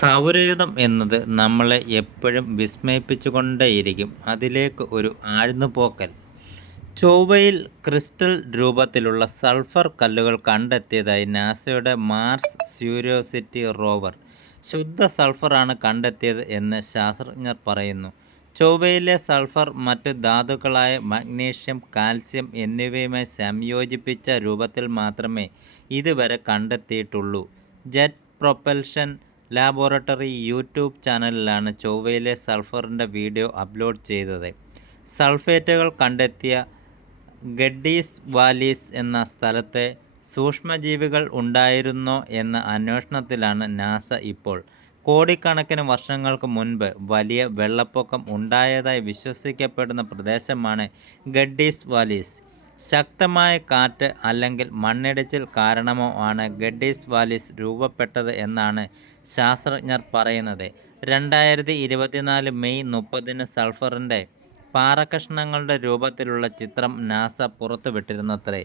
സൗരയൂഥം എന്നത് നമ്മളെ എപ്പോഴും വിസ്മയിപ്പിച്ചുകൊണ്ടേയിരിക്കും. അതിലേക്ക് ഒരു ആഴ്ന്നു പോക്കൽ ചൊവ്വയിൽ ക്രിസ്റ്റൽ രൂപത്തിലുള്ള സൾഫർ കല്ലുകൾ കണ്ടെത്തിയതായി നാസയുടെ മാർസ് സ്യൂരിയോസിറ്റി റോവർ ശുദ്ധ സൾഫറാണ് കണ്ടെത്തിയത് എന്ന് ശാസ്ത്രജ്ഞർ പറയുന്നു. ചൊവ്വയിലെ സൾഫർ മറ്റ് ധാതുക്കളായ മഗ്നീഷ്യം കാൽസ്യം എന്നിവയുമായി സംയോജിപ്പിച്ച രൂപത്തിൽ മാത്രമേ ഇതുവരെ കണ്ടെത്തിയിട്ടുള്ളൂ. ജെറ്റ് പ്രൊപ്പൽഷൻ ലാബോറട്ടറി യൂട്യൂബ് ചാനലിലാണ് ചൊവ്വയിലെ സൾഫറിന്റെ വീഡിയോ അപ്ലോഡ് ചെയ്തത്. സൾഫേറ്റുകൾ കണ്ടെത്തിയ ഗഡീസ് വാലീസ് എന്ന സ്ഥലത്തെ സൂക്ഷ്മജീവികൾ ഉണ്ടായിരുന്നോ എന്ന അന്വേഷണത്തിലാണ് നാസ ഇപ്പോൾ. കോടിക്കണക്കിന് വർഷങ്ങൾക്ക് മുൻപ് വലിയ വെള്ളപ്പൊക്കം ഉണ്ടായതായി വിശ്വസിക്കപ്പെടുന്ന പ്രദേശമാണ് ഗഡീസ് വാലീസ് ശക്തമായ കാറ്റ് അല്ലെങ്കിൽ മണ്ണിടിച്ചിൽ കാരണമോ ആണ് ഗഡീസ് വാലിസ് രൂപപ്പെട്ടത് എന്നാണ് ശാസ്ത്രജ്ഞർ പറയുന്നത്. രണ്ടായിരത്തി ഇരുപത്തിനാല് മെയ് മുപ്പതിന് സൾഫറിന്റെ പാറകഷ്ണങ്ങളുടെ രൂപത്തിലുള്ള ചിത്രം നാസ പുറത്തുവിട്ടിരുന്നത്രേ.